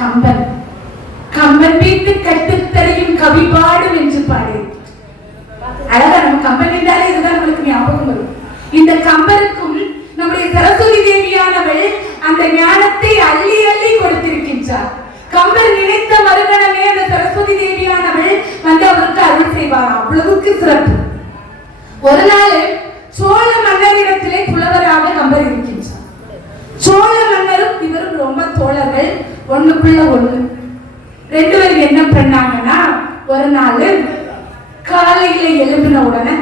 கம்பன். கம்பன் வீட்டு கட்டுத்தரையும் கவி பாடும் என்று பாடு. அழகா நம்ம கம்பன் என்றாலே இதுதான் நம்மளுக்கு ஞாபகம் வரும். இந்த கம்பருக்கும் நம்முடைய சரஸ்வதி தேவியானவள் அந்த ஞானத்தை அள்ளி அள்ளி கொடுத்திருக்கின்றார். கம்பர் நினைத்த மறுகணமே அந்த சரஸ்வதி தேவியானவள் வந்து அவருக்கு அருள் செய்வார் அவ்வளவுக்கு சிறப்பு. ஒரு நாள் சோழ மன்னரிடத்திலே புலவராக கம்பர் இருக்கின்றார் சோழ மன்னரும் இவரும் ரொம்ப தோழர்கள் ஒண்ணுக்குள்ள ஒண்ணு. ரெண்டு பேரும் என்ன பண்ணாங்கன்னா ஒரு நாள் காலையில எழுப்பின உடனே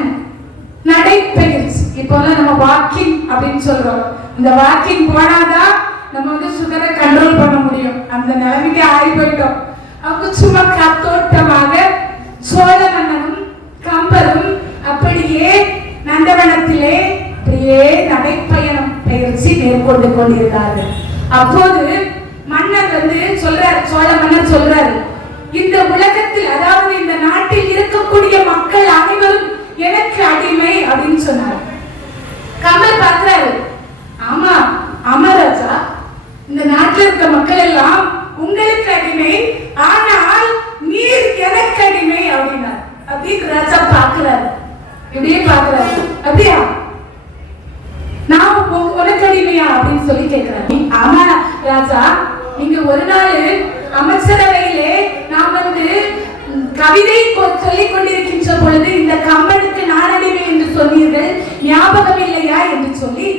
நடைப்பயிற்சி. இப்போலாம் நம்ம வாக்கிங் அப்படின்னு சொல்றோம். இந்த வாக்கிங் போனாதான் நம்ம வந்து சுகரை கண்ட்ரோல் பண்ண முடியும். அந்த நிலைமைக்கு ஆகி போயிட்டோம் அவங்க சும்மா காத்தோட்டமாக சோழ மன்னனும் கம்பரும் அப்படியே நந்தவனத்திலே அப்படியே நடைப்பயணம் பயிற்சி மேற்கொண்டு கொண்டிருந்தார்கள். அப்போது வந்து சொல்றார் சோழ மன்னர் சொல்றாரு இந்த உலகத்தில் அதாவது இந்த நாட்டில் இருக்கக்கூடிய மக்கள் அனைவரும் எனக்கு அடிமை அப்படின்னு சொன்னார். கமல் பார்க்கிறாரு ஆமா ஆமா ராஜா இந்த நாட்டில் இருக்க மக்கள் எல்லாம் உங்களுக்கு அடிமை ஆனால் நீர் எனக்கு அடிமை அப்படின்னார் அப்படின்னு ராஜா பார்க்கிறாரு இப்படியே பார்க்கிறாரு அப்படியா நான் உ- உனக்கு அடிமையா அப்படின்னு சொல்லி கேட்கிறாரு ஆமா ராஜா நீங்க ஒரு நாள் அமைச்சரவையிலே நான் வந்து ம், கவிதை கொ- சொல்லிக் கொண்டிருக்கின்ற பொழுது இந்த கம்பனுக்கு நான் அடிமை என்று சொன்னீர்கள் ஞாபகம் இல்லையா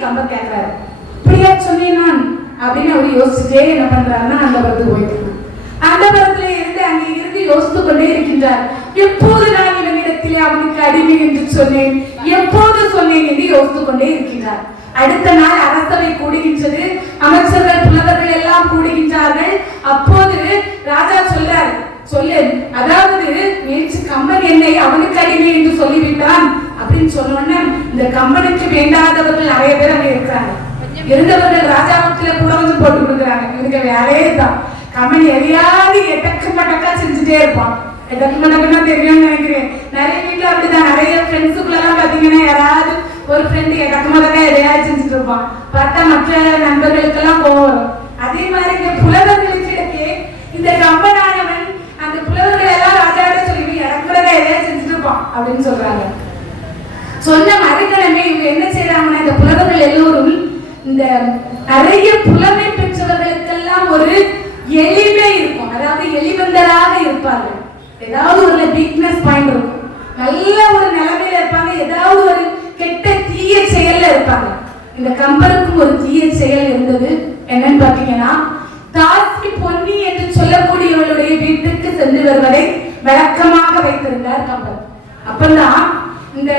கம்ப கேட்கிறாரு இப்படியா சொன்னேன் நான். அப்படின்னு அவர் யோசிச்சுட்டே என்ன பண்றாருன்னா அந்த வரது போயிட்டு அந்த பரத்துல இருந்து அங்கே இருந்து யோசித்துக் கொண்டே இருக்கின்றார். எப்போது நான் இவனிடத்திலே அவனுக்கு அடிமை என்று சொன்னேன்? எப்போது சொன்னேன்? என்று யோசித்துக் கொண்டே இருக்கின்றார். அடுத்த நாள் அரசவை கூடுகின்றது. அமைச்சர்கள் புலவர்கள் எல்லாம் கூடுகின்றார்கள். அப்போது ராஜா சொல்றார் சொல்லு. அதாவது நேற்று கம்ப அவனுக்கு அடிமை என்று சொல்லிவிட்டான். அப்படின்னு சொன்னோன்னே இந்த கம்பனுக்கு வேண்டாதவர்கள் நிறைய பேர் அங்க இருக்கிறாங்க. இருந்தவர்கள் ராஜாவத்துல கூட வந்து போட்டு கொடுக்குறாங்க. இவங்க வேலையே தான் கம்பெனி எதையாவது எட்டக்கு மடக்கா செஞ்சுட்டே இருப்பான். எட்டக்கு மடக்குன்னா தெரியும்னு நினைக்கிறேன். நிறைய வீட்டுல அப்படிதான். நிறைய ஃப்ரெண்ட்ஸுக்குள்ள எல்லாம் பாத்தீங்கன்னா யாராவது ஒரு ஃப்ரெண்டு எட்டக்கு மடக்கா எதையாவது செஞ்சுட்டு இருப்பான். பார்த்தா மற்ற நண்பர்களுக்கெல்லாம் கோவம் அதே மாதிரி இந்த புலவர்களுக்கு இந்த கம்பனானவன் அந்த புலவர்கள் எல்லாம் ராஜாவிட சொல்லி இறக்குறத எதையாவது செஞ்சுட்டு இருப்பான் அப்படின்னு சொல்றாங்க. சொன்ன மறுக்கிழமை இவங்க என்ன செய்யறாங்கன்னா இந்த புலவர்கள் எல்லோரும் இந்த நிறைய புலமை பெற்றவர்களுக்கெல்லாம் ஒரு எளிமை இருக்கும். அதாவது எளிவந்தராக இருப்பார்கள். ஏதாவது ஒரு வீக்னஸ் பாயிண்ட் இருக்கும். நல்ல ஒரு நிலைமையில இருப்பாங்க. ஏதாவது ஒரு கெட்ட தீய செயல்ல இருப்பாங்க. இந்த கம்பருக்கும் ஒரு தீய செயல் இருந்தது. என்னன்னு பாத்தீங்கன்னா தாசி பொன்னி என்று சொல்லக்கூடியவளுடைய வீட்டுக்கு சென்று வருவதை வழக்கமாக வைத்திருந்தார் கம்பர். அப்பதான் இந்த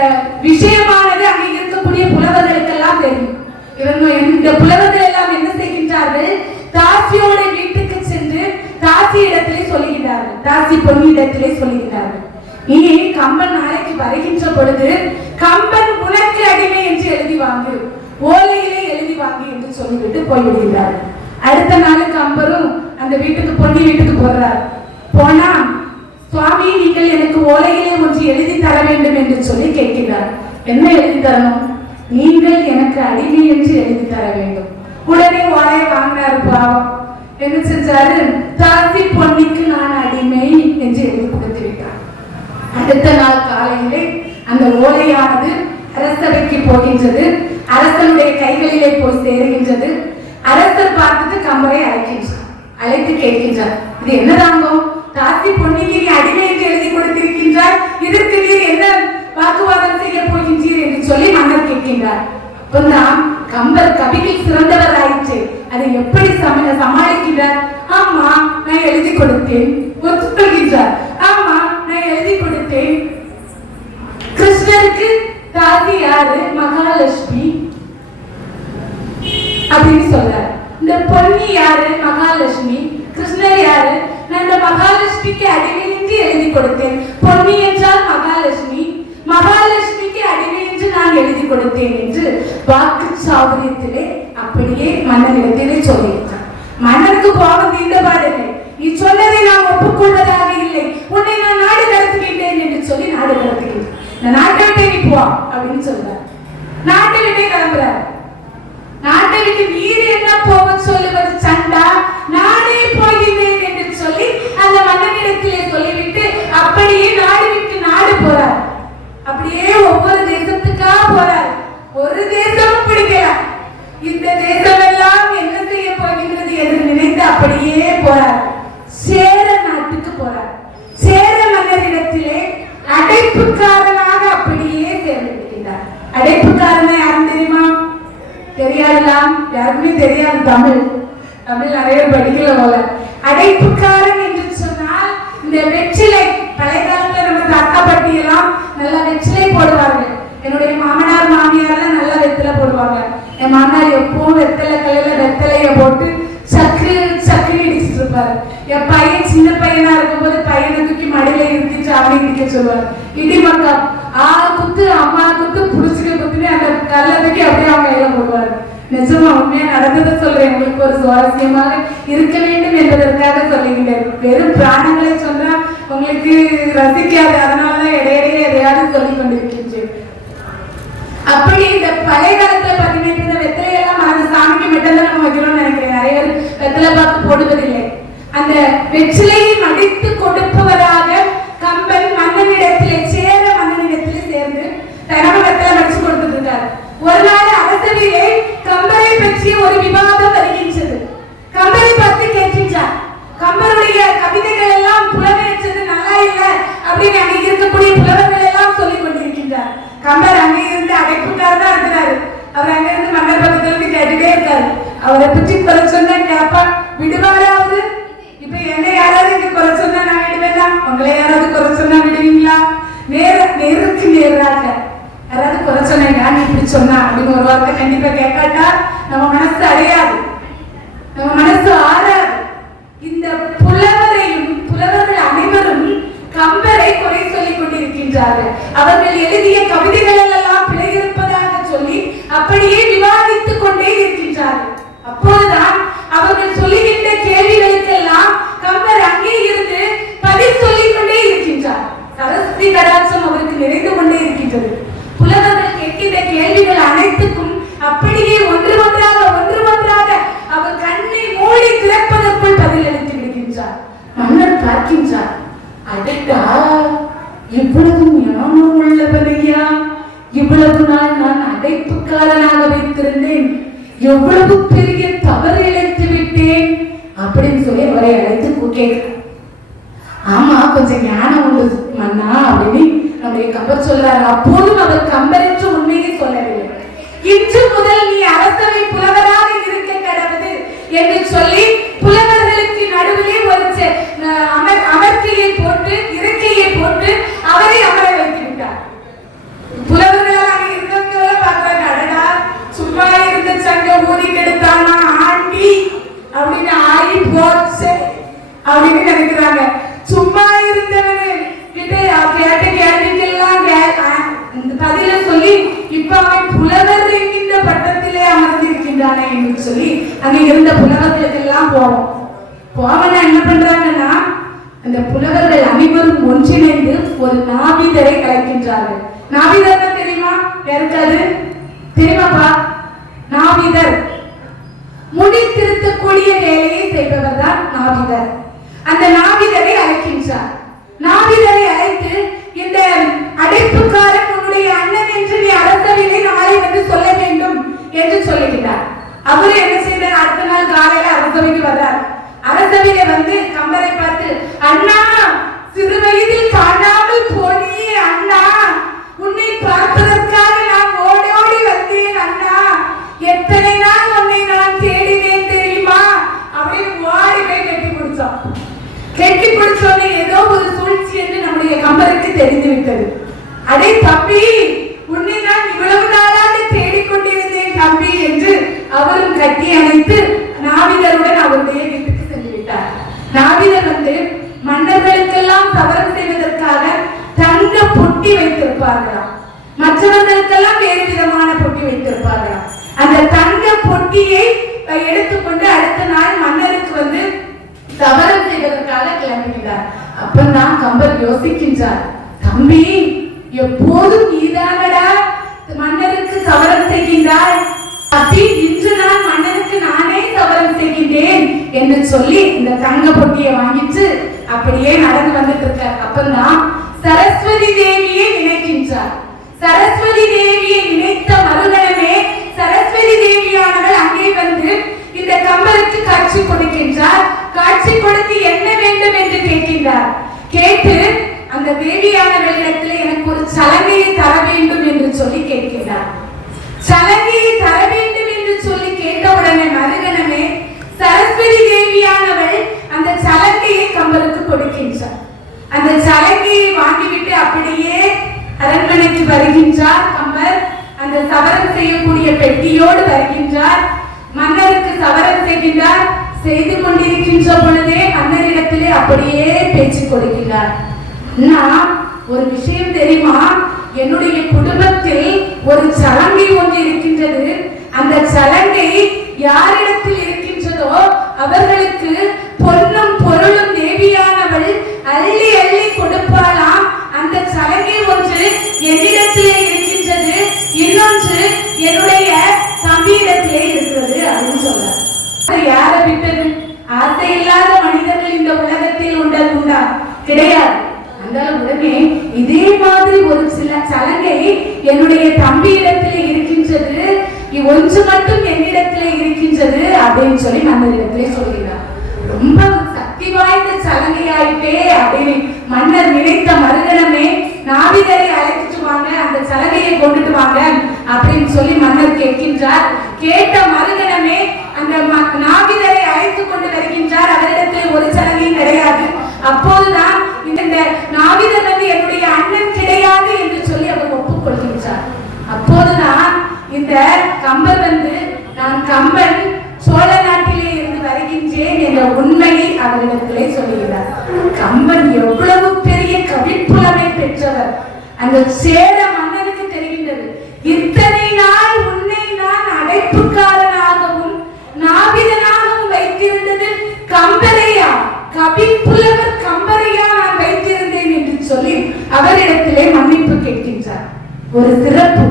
விஷயமானது அங்கே இருக்கக்கூடிய புலவர்களுக்கெல்லாம் தெரியும். இவங்க இந்த புலவர்கள் எல்லாம் என்ன செய்கின்றார்கள்? தாசியோட வீட்டுக்கு சென்று தாசி இடத்திலே சொல்லுகிறார்கள் தாசி பொன்னி இடத்திலே சொல்லுகிறார்கள் நீ கம்பன் நாளைக்கு வருகின்ற பொழுது கம்பன் உனக்கு அடிமை என்று எழுதி வாங்கு. ஓலையிலே எழுதி வாங்கு என்று சொல்லிவிட்டு போய்விடுகிறார் அடுத்த நாள் கம்பரும் அந்த வீட்டுக்கு பொன்னி வீட்டுக்கு போடுறார் போனா சுவாமி நீங்கள் எனக்கு ஓலையிலே ஒன்று எழுதி தர வேண்டும் என்று சொல்லி கேட்கிறார். என்ன எழுதி தரணும்? நீங்கள் எனக்கு அடிமை என்று எழுதி தர வேண்டும். உடனே ஓலையை வாங்கினார் பாவம். என்ன செஞ்சாரு? தாத்தி பொன்னிக்கு நான் அடிமை என்று எழுதி கொடுத்து விட்டார். அடுத்த நாள் காலையிலே அந்த ஓலையானது அரசவைக்கு போகின்றது. அரசனுடைய கைகளிலே போய் சேருகின்றது. அரசர் பார்த்துட்டு கம்பரை அழைக்கின்றார். அழைத்து கேட்கின்றார். இது என்ன தாங்கம்? காசி பொன்னிக்கு நீ அடிமை என்று எழுதி கொடுத்திருக்கின்றார். இதற்கு நீர் என்ன வாக்குவாதம் செய்ய போகின்றீர் என்று சொல்லி மன்னர் கேட்கின்றார். கம்பர் கவியில் சிறந்தவர் ஆயிற்று அதை எப்படி சம சமாளிக்கின்றார்? ஆமா நான் எழுதி கொடுத்தேன். ஒத்துக்கொள்கின்றார் ஆமா நான் எழுதி கொடுத்தேன். கிருஷ்ணருக்கு தாத்தி யாரு? மகாலட்சுமி. அப்படின்னு சொல்றார். இந்த பொன்னி யாரு? மகாலட்சுமி. கிருஷ்ணர் யாரு நான் இந்த மகாலட்சுமிக்கு அடிமையின்றி எழுதி கொடுத்தேன். பொன்னி என்றால் மகாலட்சுமி மகாலட்சுமிக்கு அடிமை என்று நான் எழுதி கொடுத்தேன் என்று வாக்கு சாபரியத்திலே அப்படியே மன்னனிடத்திலே சொல்லியிருக்கான் மன்னனுக்கு கோபம் தீண்டபாடில்லை நீ சொன்னதை நான் ஒப்புக்கொள்வதாக இல்லை. உன்னை நான் நாடு கடத்துகின்றேன் என்று சொல்லி நாடு கடத்துகின்றேன் இந்த நாட்டை நீ போ அப்படின்னு சொல்றார். நாட்டை விட்டே கிளம்புறாரு. நாட்டை விட்டு நீர் என்ன போக சொல்லுவது சண்டா? சொந்தக்காரன்னா யாருன்னு தெரியுமா? தெரியாதுலாம் யாருக்குமே தெரியாது தமிழ். தமிழ் நிறைய படிக்கல போல. அடைப்புக்காரன் என்று சொன்னால் இந்த வெற்றிலை பழைய காலத்துல நம்ம தாத்தா பாட்டி எல்லாம் நல்லா வெற்றிலை போடுவார்கள். என்னுடைய மாமனார் மாமியார்லாம் நல்ல வெத்தலை போடுவாங்க. என் மாமனார் எப்பவும் வெத்தலை கல்லையில வெத்தலைய போட்டு சக்கரை சக்கரை அடிச்சுட்டு இருப்பாரு. என் பையன் சின்ன பையனா இருக்கும்போது பையனை தூக்கி மடியில இருந்துச்சு அவனை நிக்க சொல்லுவார். இடிமக்கம் ஆறு ஆ குத்து அம்மா குத்து புடிச்சுக்க குத்துன்னு அந்த கல்லதுக்கு அப்படியே அவங்க கையில போடுவாரு. நிஜமா உண்மையா நடந்ததை சொல்றேன். உங்களுக்கு ஒரு சுவாரஸ்யமாக இருக்க வேண்டும் என்பதற்காக சொல்லுகிறேன் வெறும் பிராணங்களை சொன்னா உங்களுக்கு ரசிக்காது. அதனாலதான் இடையிடையே எதையாவது சொல்லிக் கொண்டிருக்கின்றேன். அப்படி இந்த பழைய காலத்துல பாத்தீங்கன்னா இந்த வெத்தலை எல்லாம் அந்த சாமிக்கு மட்டும் நம்ம வைக்கிறோம்னு நினைக்கிறேன். நிறைய பேர் வெத்தலை பாக்கு போடுவதில்லை. அந்த வெற்றிலையை மடித்து கொடுப்பவராக கம்பன் மன்னனிடத்திலே சேர மன்னனிடத்திலே சேர்ந்து தனம வெத்தலை மடிச்சு கொடுத்துட்டு இருக்காரு ஒரு நாள் அரசவையிலே கம்பரை பற்றிய ஒரு விவாதம் வருகின்றது கம்பரை பார்த்து கேட்கின்றார் கம்பருடைய கவிதைகள் எல்லாம் புலமையற்றது நல்லா இல்ல அப்படின்னு அங்க இருக்கக்கூடிய புலவர்கள் எல்லாம் சொல்லிக் கொண்டிருக்கின்றார் கம்பர் அங்கே இருந்து அடைப்புக்காரர் தான் இருக்கிறாரு அவர் அங்க இருந்து மன்னர் பக்கத்துல இருந்து கேட்டுட்டே இருக்காரு அவரை பற்றி குறை சொன்னா கேப்பா விடுவாராவது இப்ப என்ன யாராவது இங்க குறை சொன்னா நான் விடுவேனா உங்களை யாராவது குறை சொன்னா விடுவீங்களா நேர நேருக்கு நேராக யாராவது குறை சொன்னீங்க நீ இப்படி சொன்னா அப்படின்னு ஒரு வார்த்தை கண்டிப்பா கேட்காட்டா நம்ம மனசு அறியாது நம்ம மனசு ஆறாது இந்த புலவரையும் புலவர்கள் அனைவரும் கம்பரை குறை சொல்லிக் இருக்கின்றார்கள் அவர்கள் எழுதிய கவிதைகள் எல்லாம் பிழை இருப்பதாக சொல்லி அப்படியே விவாதித்துக் கொண்டே இருக்கின்றார்கள். அப்போதுதான் அவர்கள் சொல்லுகின்ற கேள்விகளுக்கெல்லாம் கம்பர் அங்கே இருந்து பதில் சொல்லிக் கொண்டே இருக்கின்றார். சரஸ்வதி கடாட்சம் அவருக்கு நிறைந்து கொண்டே இருக்கின்றது. புலவர்கள் கேட்கின்ற கேள்விகள் அனைத்துக்கும் அப்படியே எவ்வளவு பெரிய தவறு இழைத்து விட்டேன் அப்படின்னு சொல்லி அவரை அழைத்து கேட்கிறார் தானே என்று சொல்லி அங்க இருந்த புலவர்களுக்கெல்லாம் போவோம். போவனா என்ன பண்றாங்கன்னா அந்த புலவர்கள் அனைவரும் ஒன்றிணைந்து ஒரு நாவிதரை கலைக்கின்றார்கள். நாவிதர் தெரியுமா? யாருக்காது தெரியுமாப்பா நாவிதர். முடி திருத்தக்கூடிய வேலையை செய்பவர் தான் நாவிதர். அந்த நாவிதரை அழைக்கின்றார். நாவிதரை அழைத்து இந்த அடைப்புக்காரன் உன்னுடைய அண்ணன் என்று நீ அரசவிலை நாளை வந்து சொல்ல வேண்டும் என்று சொல்லுகிறார். அவரு என்ன செய்தார்? அடுத்த நாள் காலையில அரசவைக்கு வர்றார். அரசவையில வந்து கம்பரை பார்த்து அண்ணா சிறு வயதில் காணாமல் போனியே அண்ணா. உன்னை பார்ப்பதற்காக நான் ஓடி ஓடி வந்தேன் அண்ணா. எத்தனை நாள் உன்னை நான் தேடினேன் தெரியுமா? அப்படின்னு ஓடி போய் கட்டி பிடிச்சோம் கட்டி பிடிச்சோன்னே ஏதோ ஒரு சூழ்ச்சி என்று நம்முடைய கம்பருக்கு தெரிந்து விட்டது. அடே தப்பி மன்னர்களுக்கெல்லாம் செய்வதற்காக தங்க பொட்டி வைத்திருப்பார்களாம். மற்றவர்களுக்கெல்லாம் வேறு விதமான பொட்டி வைத்திருப்பார்களாம். அந்த தங்க பொட்டியை எடுத்துக்கொண்டு அடுத்த நாள் மன்னருக்கு வந்து சவரம் செய்வதற்காக கிளம்புகிறார் அப்பதான் கம்பர் யோசிக்கின்றார் தம்பி எப்போதும் நீதானடா மன்னருக்கு சவரம் செய்கின்றாய்? அப்படி இன்று நான் மன்னருக்கு நானே சவரம் செய்கின்றேன் என்று சொல்லி இந்த தங்க பொட்டியை வாங்கிட்டு அப்படியே நடந்து வந்துட்டு இருக்கார் அப்பந்தான் சரஸ்வதி தேவியை நினைக்கின்றார். சரஸ்வதி தேவியை நினைத்த மறுகணமே சரஸ்வதி தேவியானவள் அங்கே வந்து இந்த கம்பலுக்கு காட்சி கொடுக்கின்றார். காட்சி கொடுத்து என்ன வேண்டும் என்று கேட்கின்றார். கேட்டு அந்த தேவியானவளிடத்தில் எனக்கு ஒரு சலங்கையை தர வேண்டும் என்று சொல்லி கேட்கிறார் சலங்கையை தர வேண்டும் என்று சொல்லி கேட்ட கேட்ட உடனே மருகனமே சரஸ்வதி தேவியானவள் அந்த சலங்கையை கம்பருக்கு கொடுக்கின்றார். அந்த சலங்கையை வாங்கிவிட்டு அப்படியே அரண்மனைக்கு வருகின்றார். கம்பர் அந்த சவரம் செய்யக்கூடிய பெட்டியோடு வருகின்றார். மன்னருக்கு சவரம் செய்கின்றார். செய்து கொண்டிருக்கின்ற பொழுதே மன்னரிடத்திலே அப்படியே பேச்சு கொடுக்கிறார் நான் ஒரு விஷயம் தெரியுமா? என்னுடைய குடும்பத்தில் ஒரு சலங்கை ஒன்று இருக்கின்றது. அந்த சலங்கை யாரிடத்தில் இருக்கின்றதோ அவர்களுக்கு பொன் சலங்கை அள்ளி கொடுப்பாளாம். அந்த சலங்கை ஒன்று என்னிடத்திலே இருக்கின்றது. இன்னொன்று என்னுடைய தம்பியிடத்திலே இருக்கிறது அப்படின்னு சொல்றார். யார யாரை விட்டது? ஆசை இல்லாத மனிதர்கள் இந்த உலகத்தில் உண்டது உண்டா? கிடையாது. அந்த உடனே இதே மாதிரி ஒரு சில சலங்கை என்னுடைய தம்பியிடத்திலே இருக்கின்றது. ஒன்று மட்டும் என்னிடத்திலே இருக்கின்றது அப்படின்னு சொல்லி நம்ம இடத்திலே சொல்கிறார். ரொம்ப சக்தி வாய்ந்த சலங்கையாயிட்டே அப்படின்னு மன்னர் நினைத்த மறுகணமே நாவிதரை அழைத்துட்டு வாங்க அந்த சலகையை கொண்டுட்டு வாங்க அப்படின்னு சொல்லி மன்னர் கேட்கின்றார். கேட்ட மறுகணமே அந்த ம- நாவிதரை அழைத்து கொண்டு வருகின்றார். அவரிடத்தில் ஒரு சலகையும் கிடையாது. அப்போதுதான் இந்த நாவிதர் வந்து என்னுடைய அண்ணன் கிடையாது என்று சொல்லி அவர் ஒப்புக்கொள்கின்றார். அப்போதுதான் இந்த கம்பர் வந்து நான் கம்பன் சோழ நாட்டிலே இருந்து வருகின்றேன் என்ற உண்மையை அவரிடத்திலே சொல்லுகிறார். அந்த சேர மன்னனுக்கு தெரிகின்றது. இத்தனை நாள் உன்னை நான் அடைப்புக்காரனாகவும் நாவிதனாகவும் வைத்திருந்தது கம்பரையா கவிப்புலவர் கம்பரையா நான் வைத்திருந்தேன் என்று சொல்லி அவரிடத்திலே மன்னிப்பு கேட்கின்றார். ஒரு சிறப்பு.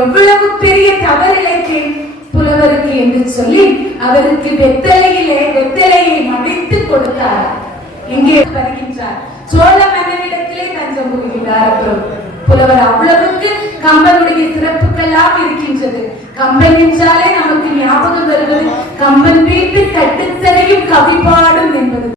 எவ்வளவு பெரிய தவறு இழைத்தேன் புலவருக்கு என்று சொல்லி அவருக்கு வெத்தலையிலே வெத்தலையை மடித்து கொடுத்தார். இங்கே வருகின்றார். சோழ மன்னனிடத்திலே தஞ்சம் புகுகிறார் புலவர் அவ்வளவுக்கு கம்பனுடைய சிறப்புகள்லாம் இருக்கின்றது. கம்பன் என்றாலே நமக்கு ஞாபகம் வருவது கம்பன் வீட்டு கட்டுத்தரையும் என்பது.